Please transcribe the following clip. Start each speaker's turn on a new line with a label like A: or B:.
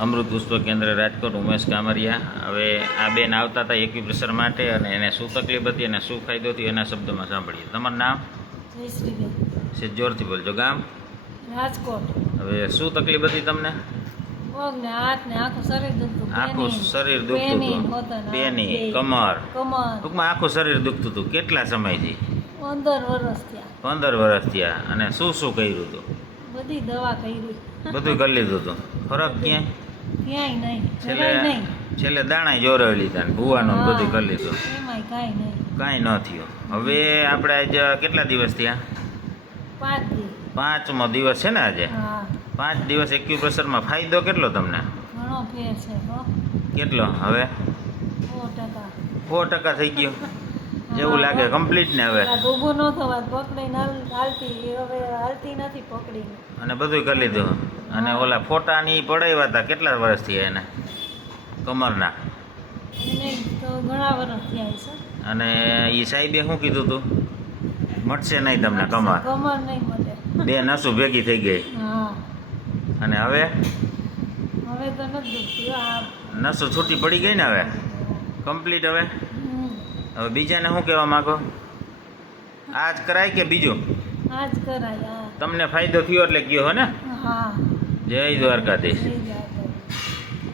A: અમૃત પુષ્પ કેન્દ્ર રાજકોટ ઉમેશ કામરિયા. હવે આ બેન આવતા હતા એક્યુપ્રેશર માટે અને એને શું તકલીફ હતી અને શું ફાયદો થયો એના શબ્દોમાં સાંભળીએ. તમારું નામ? છે જોરથી બોલજો. ગામ?
B: રાજકોટ.
A: હવે શું તકલીફ હતી તમને?
B: આખું શરીર દુખતું.
A: હતું.
B: હોતા ને
A: પેની
B: બે.
A: કમર.
B: કમર.
A: ટૂંકમાં આખું શરીર દુખતું હતું. કેટલા સમયથી?
B: પંદર વર્ષ થયા.
A: પંદર વર્ષ થયા. અને શું શું કર્યું હતું?
B: બધી દવા કરી.
A: બધું કરી લીધું હતું. ફરક ક્યાંય?
B: ક્યાંય નહીં.
A: છેલ્લે છેલ્લે દાણા જોરાવી લીધા ને ભૂવાનું બધું કરી લીધું.
B: એમાંય કાંઈ નહીં.
A: કાંઈ ન થયું. હવે આપણે આજે કેટલા દિવસ થયા?
B: પાંચ
A: પાંચમો દિવસ છે ને આજે? પાંચ દિવસ એક્યુપ્રેશરમાં ફાયદો કેટલો તમને?
B: ઘણો ફેર છે
A: કેટલો? હવે?
B: સો ટકા.
A: સો ટકા થઈ ગયો. એવું લાગે કમ્પ્લીટ ને હવે.
B: ઊભું ન થવા પકડીને હાલ- હાલતી હવે હાલતી નથી પકડી.
A: અને બધું કરી લીધું. અને ઓલા ફોટાની પડાવ્યા હતા. કેટલા વર્ષ થયા એને? કમરના.
B: ઘણા વર્ષ થયા છે
A: અને એ સાહેબે શું કીધું હતું મળશે નહીં તમને કમર.
B: કમર નહીં મળે.
A: બે નસું ભેગી થઈ ગઈ.
B: હા.
A: અને હવે?
B: હવે તો નથી
A: નસું છૂટી પડી ગઈ ને હવે? કમ્પ્લીટ હવે. હવે બીજાને શું કહેવા માંગો? આ જ કરાય કે બીજું?
B: આ જ કરાય
A: તમને ફાયદો થયો એટલે કયો હો ને? જય દ્વારકાધીશ.